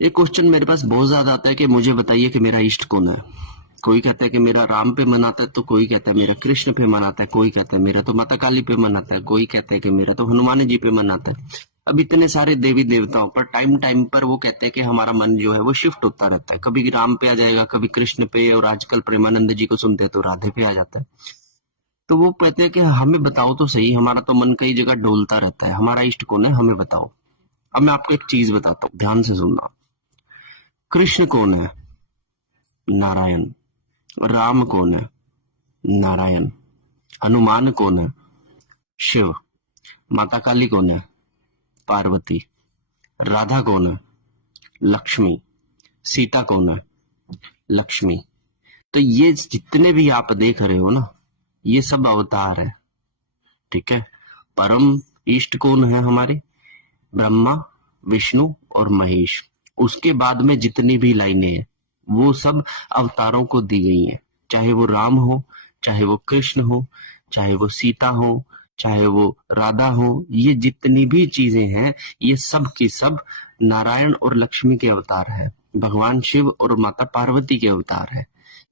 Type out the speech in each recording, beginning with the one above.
ये क्वेश्चन मेरे पास बहुत ज्यादा आता है कि मुझे बताइए कि मेरा इष्ट कौन है। कोई कहता है कि मेरा राम पे मन आता है, तो कोई कहता है मेरा कृष्ण पे मन आता है, कोई कहता है मेरा तो माता काली पे मन आता है, कोई कहता है कि मेरा तो हनुमान जी पे मन आता है। अब इतने सारे देवी देवताओं पर टाइम टाइम पर वो कहते हैं कि हमारा मन जो है वो शिफ्ट होता रहता है, कभी राम पे आ जाएगा, कभी कृष्ण पे, और आजकल प्रेमानंद जी को सुनते हैं तो राधे पे आ जाता है। तो वो कहते हैं कि हमें बताओ तो सही, हमारा तो मन कई जगह डोलता रहता है, हमारा इष्ट कौन है, हमें बताओ। अब मैं आपको एक चीज बताता हूँ, ध्यान से सुनना। कृष्ण कौन है? नारायण। राम कौन है? नारायण। हनुमान कौन है? शिव। माता काली कौन है? पार्वती। राधा कौन है? लक्ष्मी। सीता कौन है? लक्ष्मी। तो ये जितने भी आप देख रहे हो ना, ये सब अवतार है, ठीक है। परम इष्ट कौन है हमारे? ब्रह्मा, विष्णु और महेश। उसके बाद में जितनी भी लाइनें हैं वो सब अवतारों को दी गई हैं, चाहे वो राम हो, चाहे वो कृष्ण हो, चाहे वो सीता हो, चाहे वो राधा हो। ये जितनी भी चीजें हैं ये सब की सब नारायण और लक्ष्मी के अवतार है, भगवान शिव और माता पार्वती के अवतार है।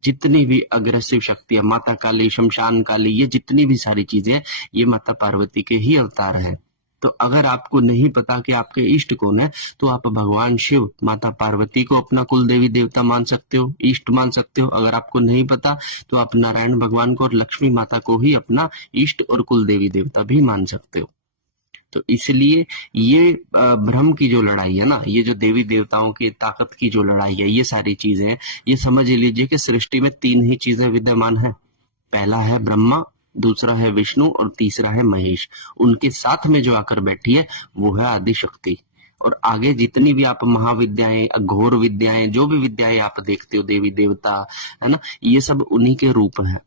जितनी भी अग्रेसिव शक्तियां, माता काली, शमशान काली, ये जितनी भी सारी चीजें, ये माता पार्वती के ही अवतार हैं। तो अगर आपको नहीं पता कि आपके इष्ट कौन है, तो आप भगवान शिव, माता पार्वती को अपना कुल देवी देवता मान सकते हो, इष्ट मान सकते हो। अगर आपको नहीं पता तो आप नारायण भगवान को और लक्ष्मी माता को ही अपना इष्ट और कुल देवी देवता भी मान सकते हो। तो इसलिए ये भ्रम की जो लड़ाई है ना, ये जो देवी देवताओं की ताकत की जो लड़ाई है, ये सारी चीजें, ये समझ लीजिए कि सृष्टि में तीन ही चीजें विद्यमान है। पहला है ब्रह्मा, दूसरा है विष्णु और तीसरा है महेश। उनके साथ में जो आकर बैठी है वो है आदि शक्ति। और आगे जितनी भी आप महाविद्याएं, घोर विद्याएं, जो भी विद्याएं आप देखते हो, देवी देवता, है ना, ये सब उन्हीं के रूप है,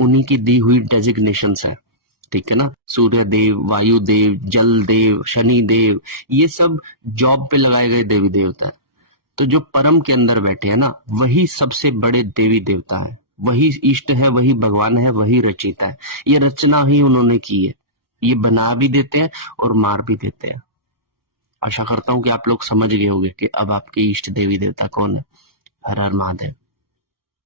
उन्हीं की दी हुई डेजिग्नेशंस है, ठीक है ना। सूर्य देव, वायु देव, जल देव, शनि देव, ये सब जॉब पे लगाए गए देवी देवता है। तो जो परम के अंदर बैठे हैं ना, वही सबसे बड़े देवी देवता है, वही इष्ट है, वही भगवान है, वही रचिता है। ये रचना ही उन्होंने की है। ये बना भी देते हैं और मार भी देते हैं। आशा करता हूं कि आप लोग समझ गए होंगे कि अब आपके इष्ट देवी देवता कौन है। हर हर महादेव।